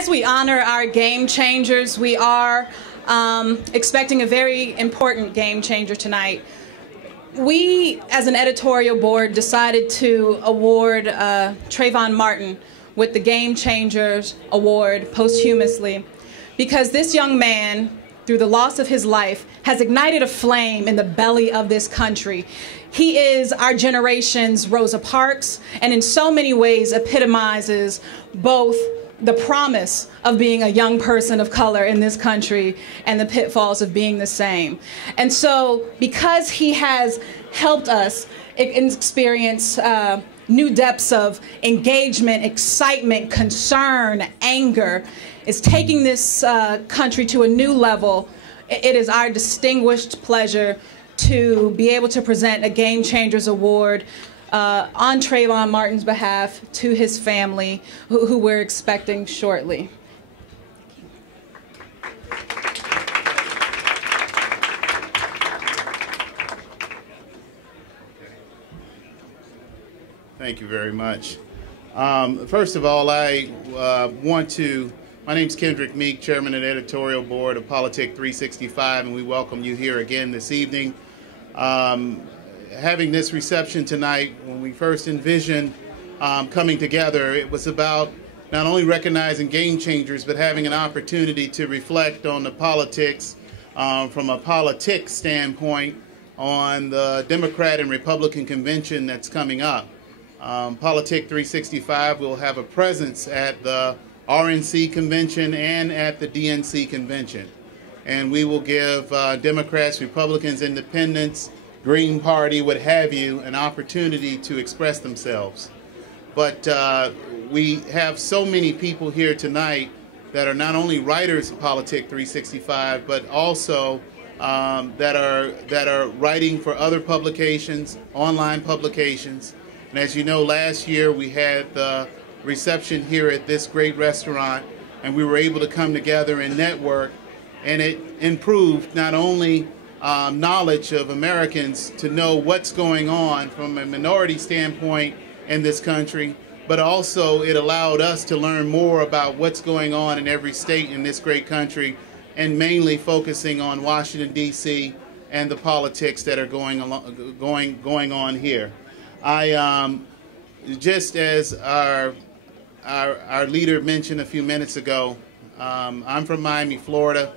as we honor our game changers, we are expecting a very important game changer tonight. We, as an editorial board, decided to award Trayvon Martin with the Game Changers Award posthumously because this young man, through the loss of his life, has ignited a flame in the belly of this country. He is our generation's Rosa Parks, and in so many ways epitomizes both the promise of being a young person of color in this country and the pitfalls of being the same. And so, because he has helped us experience new depths of engagement, excitement, concern, anger, is taking this country to a new level, it is our distinguished pleasure to be able to present a Game Changers Award on Trayvon Martin's behalf to his family, who we're expecting shortly. Thank you very much. First of all, my name's Kendrick Meek, Chairman of the Editorial Board of Politic 365, and we welcome you here again this evening. Having this reception tonight, when we first envisioned coming together, it was about not only recognizing game changers, but having an opportunity to reflect on the politics from a politics standpoint on the Democrat and Republican convention that's coming up. Politic 365 will have a presence at the RNC convention and at the DNC convention. And we will give Democrats, Republicans, Independents, Green Party, what have you, an opportunity to express themselves. But we have so many people here tonight that are not only writers of Politic 365, but also that are writing for other publications, online publications. And as you know, last year we had the reception here at this great restaurant, and we were able to come together and network, and it improved not only knowledge of Americans to know what's going on from a minority standpoint in this country, but also it allowed us to learn more about what's going on in every state in this great country, and mainly focusing on Washington, D.C. and the politics that are going on here. Just as our leader mentioned a few minutes ago, I'm from Miami, Florida,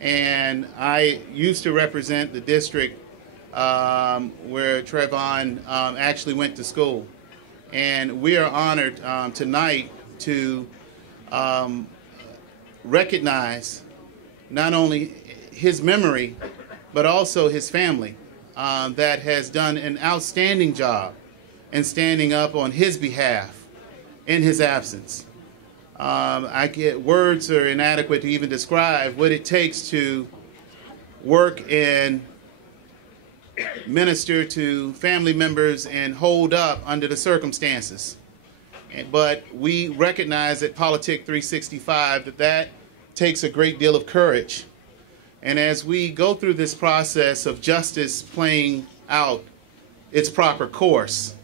and I used to represent the district where Trayvon actually went to school. And we are honored tonight to recognize not only his memory, but also his family that has done an outstanding job in standing up on his behalf in his absence. Words are inadequate to even describe what it takes to work and minister to family members and hold up under the circumstances. But we recognize at Politic 365 that takes a great deal of courage. And as we go through this process of justice playing out its proper course,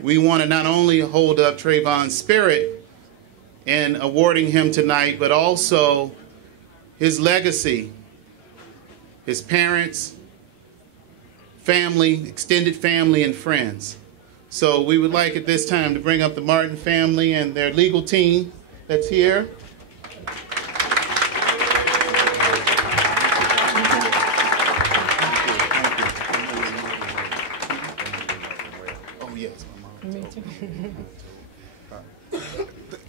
we want to not only hold up Trayvon's spirit in awarding him tonight, but also his legacy, his parents, family, extended family, and friends. So we would like at this time to bring up the Martin family and their legal team that's here.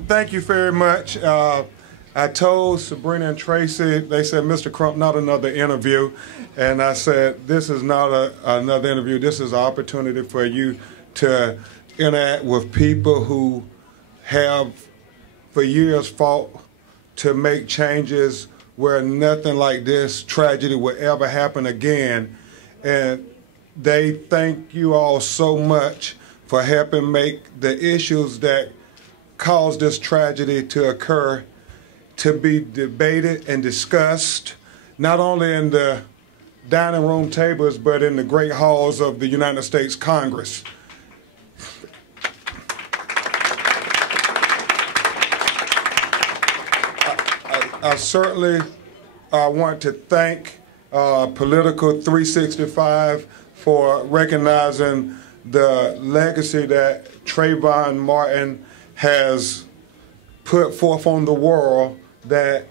Thank you very much. I told Sabrina and Tracy, they said, Mr. Crump, not another interview. And I said, this is not another interview. This is an opportunity for you to interact with people who have for years fought to make changes where nothing like this tragedy will ever happen again. And they thank you all so much for helping make the issues that caused this tragedy to occur to be debated and discussed, not only in the dining room tables, but in the great halls of the United States Congress. I certainly want to thank Political 365 for recognizing the legacy that Trayvon Martin has put forth on the world, that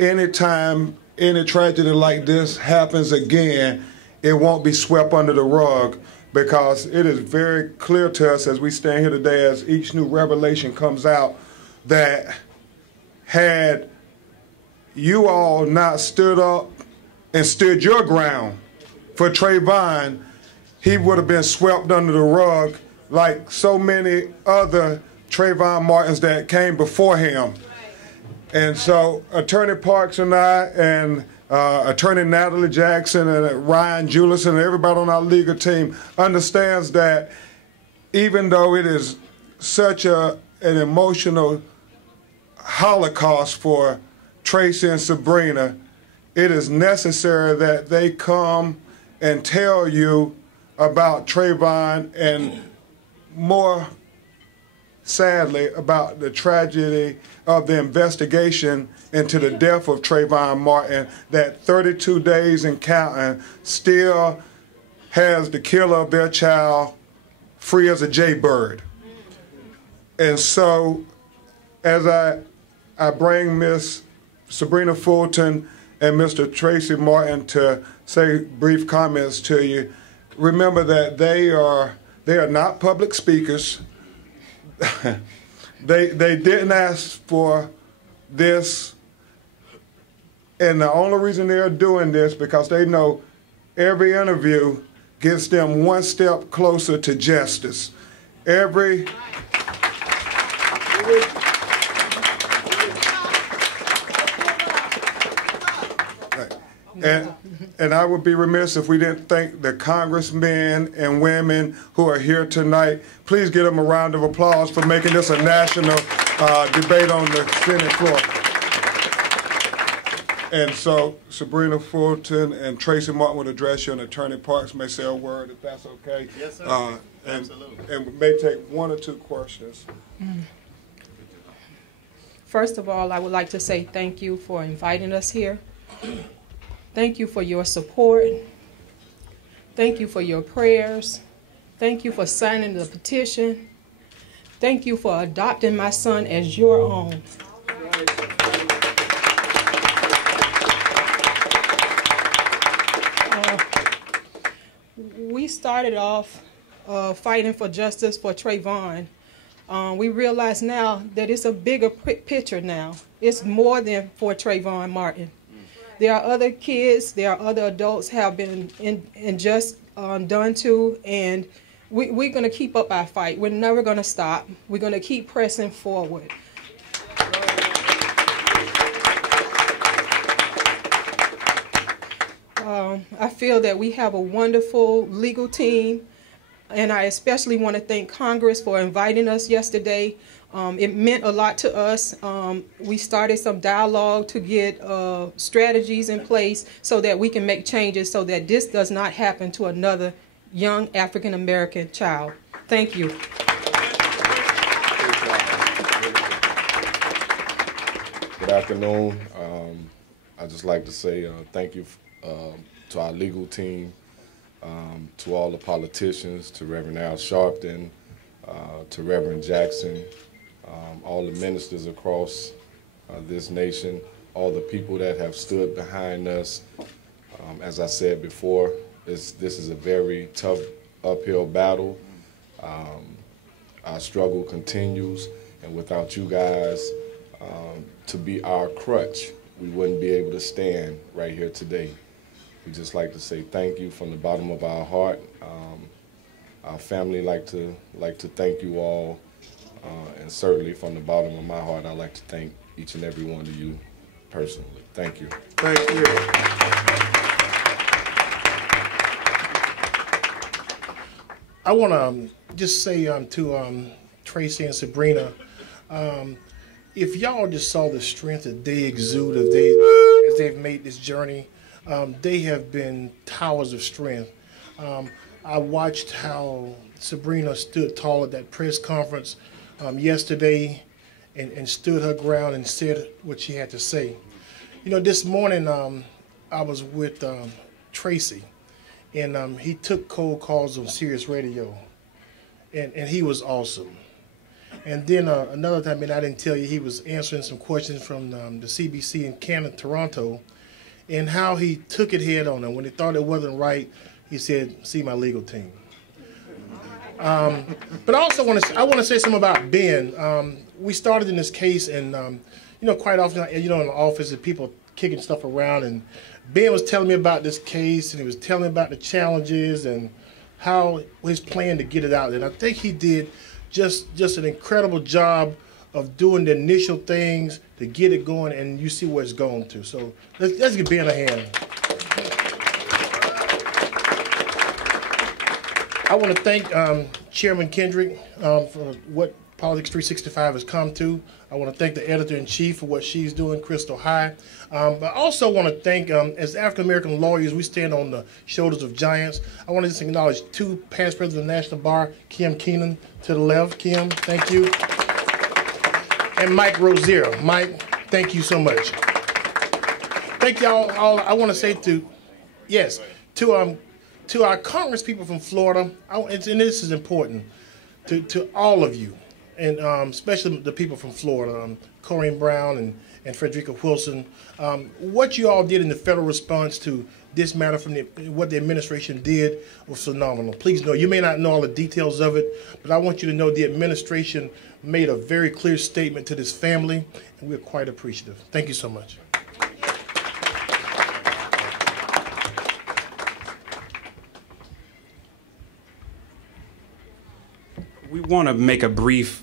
anytime any tragedy like this happens again, it won't be swept under the rug, because it is very clear to us as we stand here today, as each new revelation comes out, that had you all not stood up and stood your ground for Trayvon, he would have been swept under the rug like so many other Trayvon Martins that came before him. And so Attorney Parks and I and Attorney Natalie Jackson and Ryan Julison and everybody on our legal team understands that even though it is such an emotional holocaust for Tracy and Sabrina, it is necessary that they come and tell you about Trayvon, and more sadly about the tragedy of the investigation into the death of Trayvon Martin, that 32 days and counting still has the killer of their child free as a jaybird. And so as I bring Miss Sabrina Fulton and Mr. Tracy Martin to say brief comments to you, remember that they are not public speakers. They didn't ask for this, and the only reason they're doing this because they know every interview gets them one step closer to justice. And I would be remiss if we didn't thank the congressmen and women who are here tonight. Please give them a round of applause for making this a national debate on the Senate floor. And so Sabrina Fulton and Tracy Martin would address you, and Attorney Parks may say a word, if that's okay. Yes, sir. Absolutely. And we may take one or two questions. First of all, I would like to say thank you for inviting us here. Thank you for your support. Thank you for your prayers. Thank you for signing the petition. Thank you for adopting my son as your own. We started off fighting for justice for Trayvon. We realize now that it's a bigger picture now. It's more than for Trayvon Martin. There are other kids, there are other adults have been unjust done to, and we're going to keep up our fight. We're never going to stop. We're going to keep pressing forward. I feel that we have a wonderful legal team, and I especially want to thank Congress for inviting us yesterday. It meant a lot to us. We started some dialogue to get strategies in place so that we can make changes so that this does not happen to another young African-American child. Thank you. Good afternoon. I'd just like to say thank you to our legal team, to all the politicians, to Reverend Al Sharpton, to Reverend Jackson, all the ministers across this nation, all the people that have stood behind us. As I said before, this is a very tough uphill battle. Our struggle continues, and without you guys to be our crutch, we wouldn't be able to stand right here today. We just like to say thank you from the bottom of our heart. Our family like to thank you all, and certainly from the bottom of my heart, I'd like to thank each and every one of you personally. Thank you. Thank you. I want to just say to Tracy and Sabrina, if y'all just saw the strength that they exude as they've made this journey, they have been towers of strength. I watched how Sabrina stood tall at that press conference yesterday, and stood her ground and said what she had to say. You know, this morning I was with Tracy, and he took cold calls on Sirius Radio, and he was awesome. And then another time, and I didn't tell you, he was answering some questions from the CBC in Canada, Toronto, and how he took it head on. And when he thought it wasn't right, he said, "See my legal team." But I also want to say something about Ben. We started in this case, and you know, quite often, you know, in the office, and people kicking stuff around, and Ben was telling me about this case, and he was telling me about the challenges and how his plan to get it out. And I think he did just an incredible job of doing the initial things to get it going, and you see where it's going to. So let's give Ben a hand. I want to thank Chairman Kendrick for what Politics 365 has come to. I want to thank the editor-in-chief for what she's doing, Crystal High. But I also want to thank, as African-American lawyers, we stand on the shoulders of giants. I want to just acknowledge two past presidents of the National Bar, Kim Keenan to the left. Kim, thank you. And Mike Rozier. Mike, thank you so much. Thank y'all. I want to say to our Congress people from Florida, and this is important, to all of you, and especially the people from Florida, Corrine Brown and Frederica Wilson. What you all did in the federal response to this matter from what the administration did was phenomenal. Please know, you may not know all the details of it, but I want you to know the administration made a very clear statement to this family, and we're quite appreciative. Thank you so much. We want to make a brief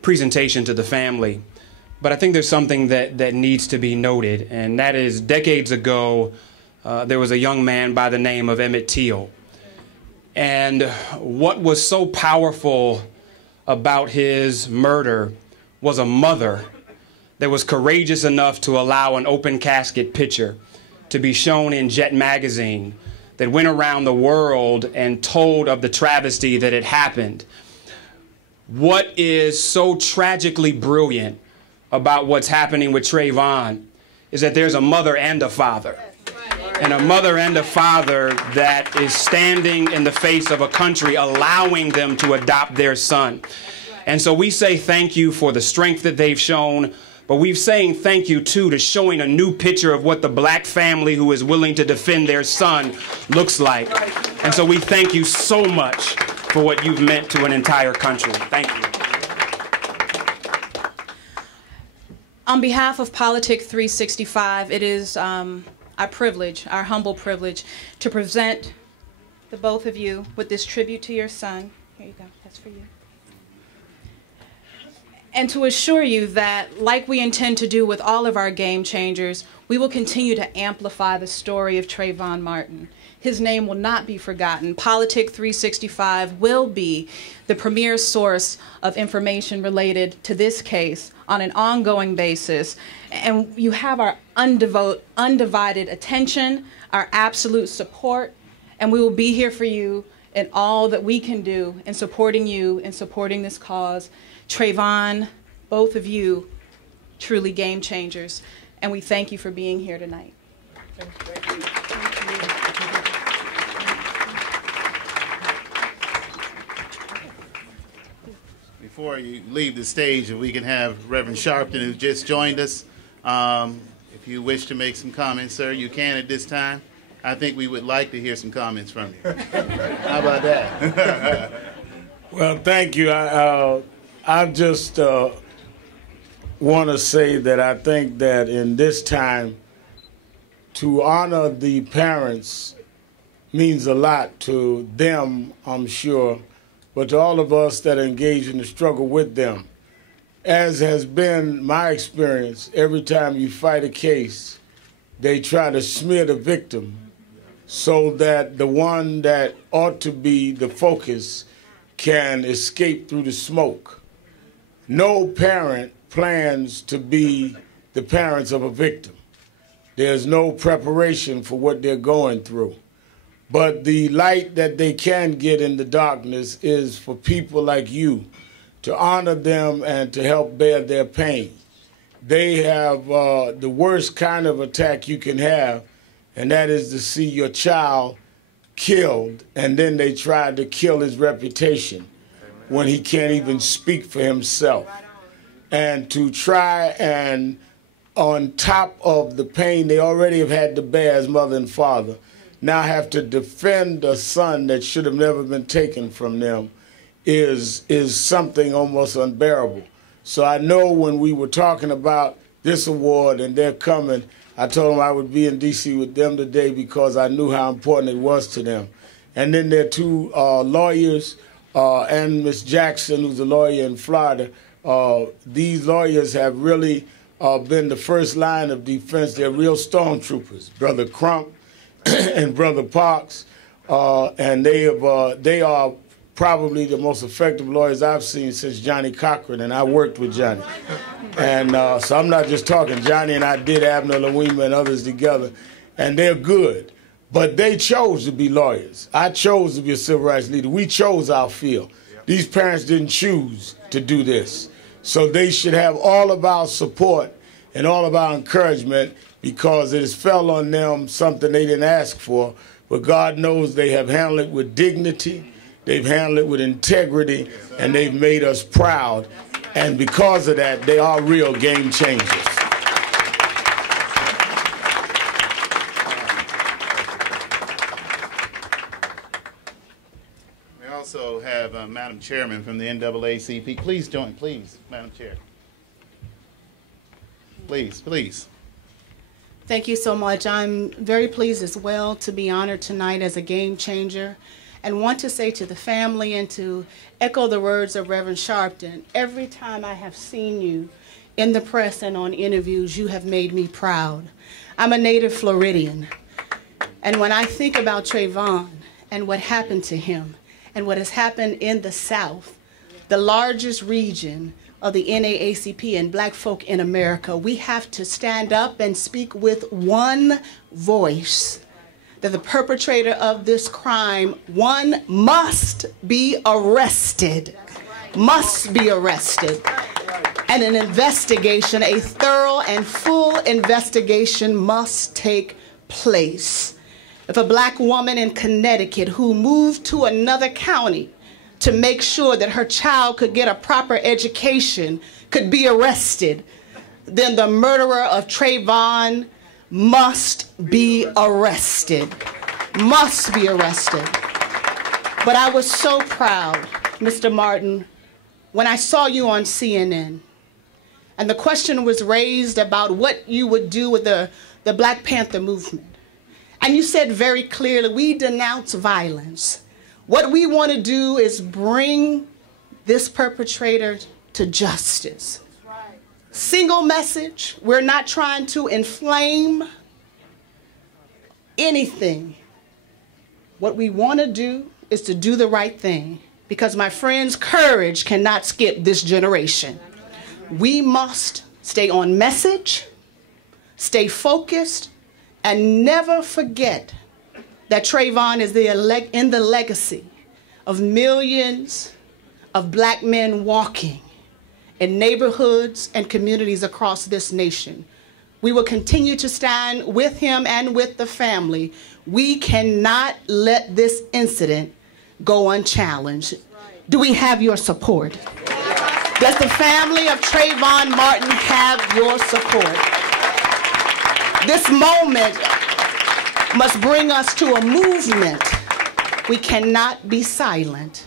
presentation to the family, but I think there's something that needs to be noted, and that is decades ago, there was a young man by the name of Emmett Till. And what was so powerful about his murder was a mother that was courageous enough to allow an open casket picture to be shown in Jet magazine that went around the world and told of the travesty that had happened. What is so tragically brilliant about what's happening with Trayvon is that there's a mother and a father. And a mother and a father that is standing in the face of a country allowing them to adopt their son. And so we say thank you for the strength that they've shown, but we're saying thank you, too, to showing a new picture of what the black family who is willing to defend their son looks like. And so we thank you so much for what you've meant to an entire country. Thank you. On behalf of Politics 365, it is our privilege, our humble privilege, to present the both of you with this tribute to your son. Here you go, that's for you. And to assure you that, like we intend to do with all of our game changers, we will continue to amplify the story of Trayvon Martin. His name will not be forgotten. Politics 365 will be the premier source of information related to this case on an ongoing basis. And you have our undivided attention, our absolute support, and we will be here for you in all that we can do in supporting you, in supporting this cause. Trayvon, both of you, truly game changers, and we thank you for being here tonight. Thank you. Before you leave the stage, if we can have Reverend Sharpton, who just joined us. If you wish to make some comments, sir, you can at this time. I think we would like to hear some comments from you. How about that? Well, thank you. I just want to say that I think that in this time, to honor the parents means a lot to them, I'm sure, but to all of us that are engaged in the struggle with them. As has been my experience, every time you fight a case, they try to smear the victim so that the one that ought to be the focus can escape through the smoke. No parent plans to be the parents of a victim. There's no preparation for what they're going through. But the light that they can get in the darkness is for people like you to honor them and to help bear their pain. They have the worst kind of attack you can have, and that is to see your child killed, and then they try to kill his reputation when he can't even speak for himself. And to try and, on top of the pain they already have had to bear as mother and father, now have to defend a son that should have never been taken from them is something almost unbearable. So I know when we were talking about this award and they're coming, I told them I would be in D.C. with them today because I knew how important it was to them. And then there are two lawyers, and Ms. Jackson, who's a lawyer in Florida. These lawyers have really been the first line of defense. They're real stormtroopers, Brother Crump and Brother Parks, and they are probably the most effective lawyers I've seen since Johnny Cochran, and I worked with Johnny. And so I'm not just talking. Johnny and I did Abner Louima and others together, and they're good. But they chose to be lawyers. I chose to be a civil rights leader. We chose our field. These parents didn't choose to do this. So they should have all of our support and all of our encouragement because it has fell on them something they didn't ask for. But God knows they have handled it with dignity, they've handled it with integrity, and they've made us proud. And because of that, they are real game changers. We also have Madam Chairman from the NAACP. Please join, please, Madam Chair. Please, please. Thank you so much. I'm very pleased as well to be honored tonight as a game changer, and want to say to the family and to echo the words of Reverend Sharpton, every time I have seen you in the press and on interviews, you have made me proud. I'm a native Floridian, and when I think about Trayvon and what happened to him and what has happened in the South, the largest region of the NAACP and black folk in America, we have to stand up and speak with one voice that the perpetrator of this crime, one, must be arrested, must be arrested. And an investigation, a thorough and full investigation must take place. If a black woman in Connecticut who moved to another county to make sure that her child could get a proper education could be arrested, then the murderer of Trayvon must be arrested, must be arrested. But I was so proud, Mr. Martin, when I saw you on CNN, and the question was raised about what you would do with the Black Panther movement. And you said very clearly, we denounce violence. What we want to do is bring this perpetrator to justice. Single message, we're not trying to inflame anything. What we want to do is to do the right thing, because my friends, courage cannot skip this generation. We must stay on message, stay focused, and never forget that Trayvon is in the legacy of millions of black men walking in neighborhoods and communities across this nation. We will continue to stand with him and with the family. We cannot let this incident go unchallenged. Do we have your support? Does the family of Trayvon Martin have your support? This moment must bring us to a movement. We cannot be silent.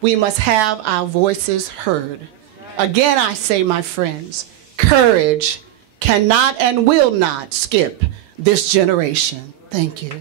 We must have our voices heard. Again, I say, my friends, courage cannot and will not skip this generation. Thank you.